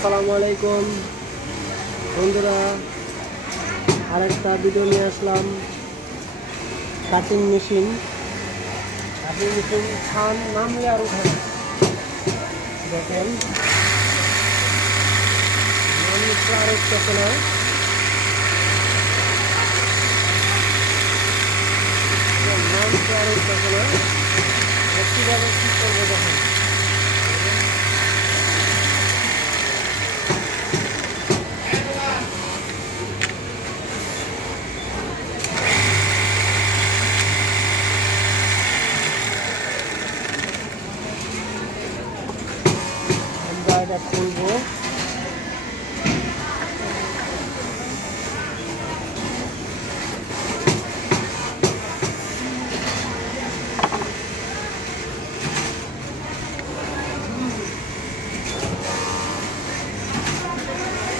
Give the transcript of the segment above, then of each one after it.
আসসালামু আলাইকুম। বন্ধুরা, আরেকটা ভিডিও নিয়ে আসলাম। কাটিং মেশিন কাটিং মেশিন ছান নামলে আর উঠে দেখেন। নাম নিচ্ছে আর উঠতেছে না নাম তো আর না কীভাবে কী করব দেখেন আমরা এটা খুলবো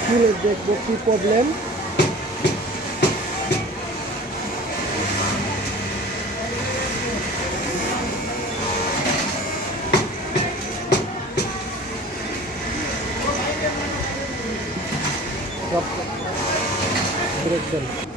খুলে দেখব কি প্রবলেম ডিরেকশন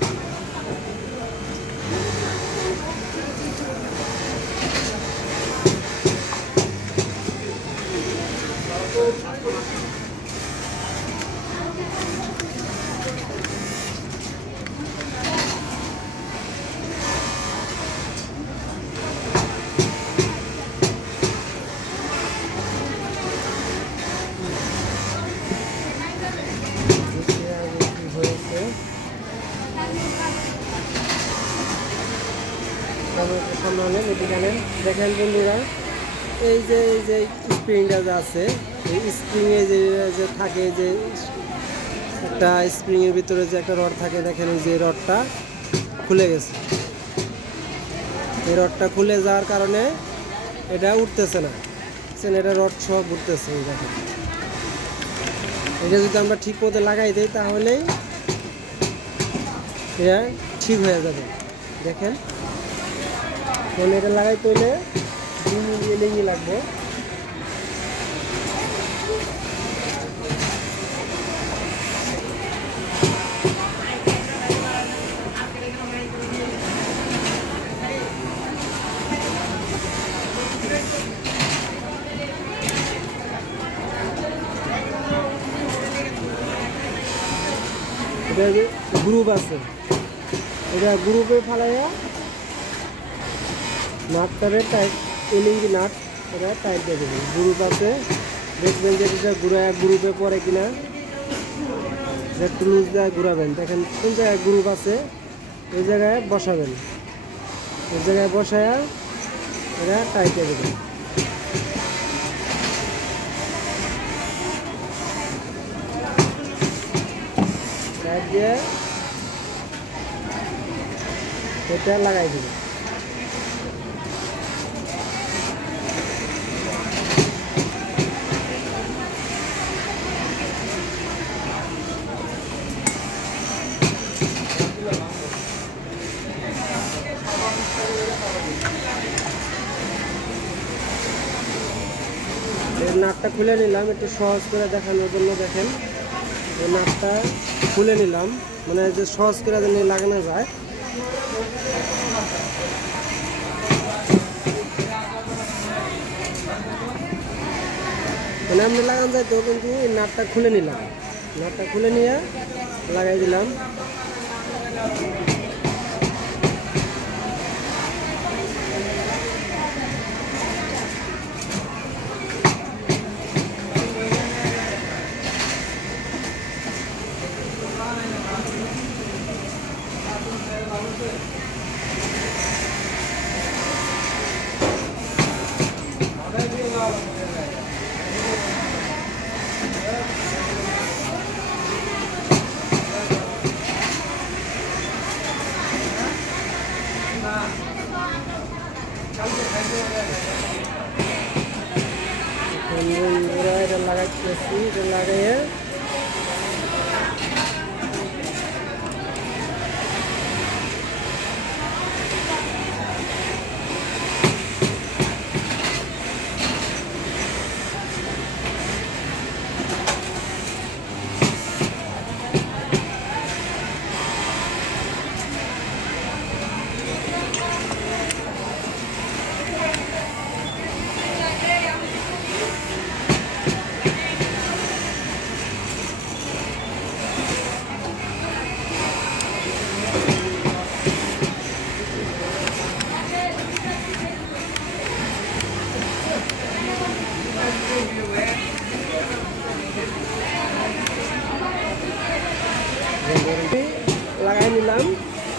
সামনে আনেন এদিকে আনেন দেখেন বন্ধুরা, এই যে এই যে স্প্রিংটা যে আছে, এই স্প্রিংয়ে যে যে থাকে যে, একটা স্প্রিংয়ের ভিতরে যে একটা রড থাকে, দেখেন এই যে রডটা খুলে গেছে। এই রডটা খুলে যাওয়ার কারণে এটা উঠতেছে না। এটা রড সব উঠতেছে, এই দেখেন। এটা যদি আমরা ঠিক মতো লাগাই দিই, তাহলেই এটা ঠিক হয়ে যাবে। দেখেন। তাহলে এটা লাগাই তৈলে লেঙ্গি লাগবে। এটা গ্রুপ আছে। এটা গ্রুপে ফালাইয়া নাটটারে টাইট এলিঙ্গি নাট এটা টাইট দিয়ে দেবেন গ্রুপ আছে দেখবেন যে এটা ঘুরা গ্রুপে পড়ে কিনা। এটা একটু লুজ দিয়ে ঘুরাবেন। দেখেন, কোন জায়গায় গ্রুপ আছে, ওই জায়গায় বসাবেন। ওই জায়গায় বসায়া এটা টাইট দিয়ে দেবেন। টাইট দিয়ে এটা লাগাই দেবেন। নাটটা খুলে নিলাম, একটু সহজ করে দেখানোর জন্য দেখেন। এই নাটটা খুলে নিলাম মানে যে সহজ করে যেন লাগানো যায়। মানে আমরা লাগানো যায় তো কিন্তু এই নাটটা খুলে নিলাম। নাটটা খুলে নিয়ে লাগাই দিলাম। লাগাইতেছি লাগাইয়ে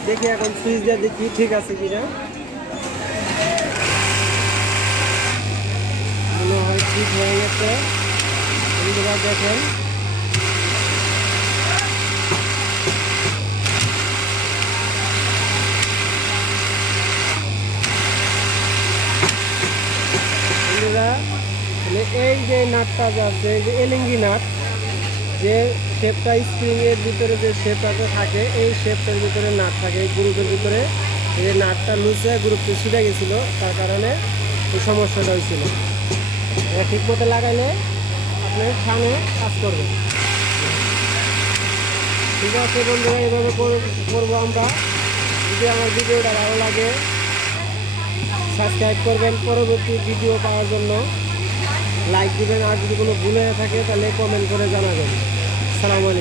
দেখি এখন সুইচ দিয়ে দেখি ঠিক আছে কিনা? মনে হয় ঠিক হয়ে গেছে। বন্ধুরা দেখেন। মানে এই যে নাটটা আছে যে এলিঙ্গি নাট, যে শেপটা স্প্রিং এর ভিতরে যে শেপটা থাকে, এই শেপটার ভিতরে নাট থাকে। এই গ্রুপের ভিতরে এই নাটটা লুজ হয়ে গ্রুপটা ছুটে গেছিল, তার কারণে এই সমস্যাটা হয়েছিল। এটা ঠিক মতো লাগাইলে আপনার সামনে কাজ করবে ঠিক আছে বন্ধুরা, এইভাবে কর- করব আমরা। যদি আমার ভিডিওটা ভালো লাগে, সাবস্ক্রাইব করবেন। পরবর্তী ভিডিও পাওয়ার জন্য লাইক দিবেন। আর যদি কোনো ভুল হয়ে থাকে, তাহলে কমেন্ট করে জানাবেন। সালামালাইকুম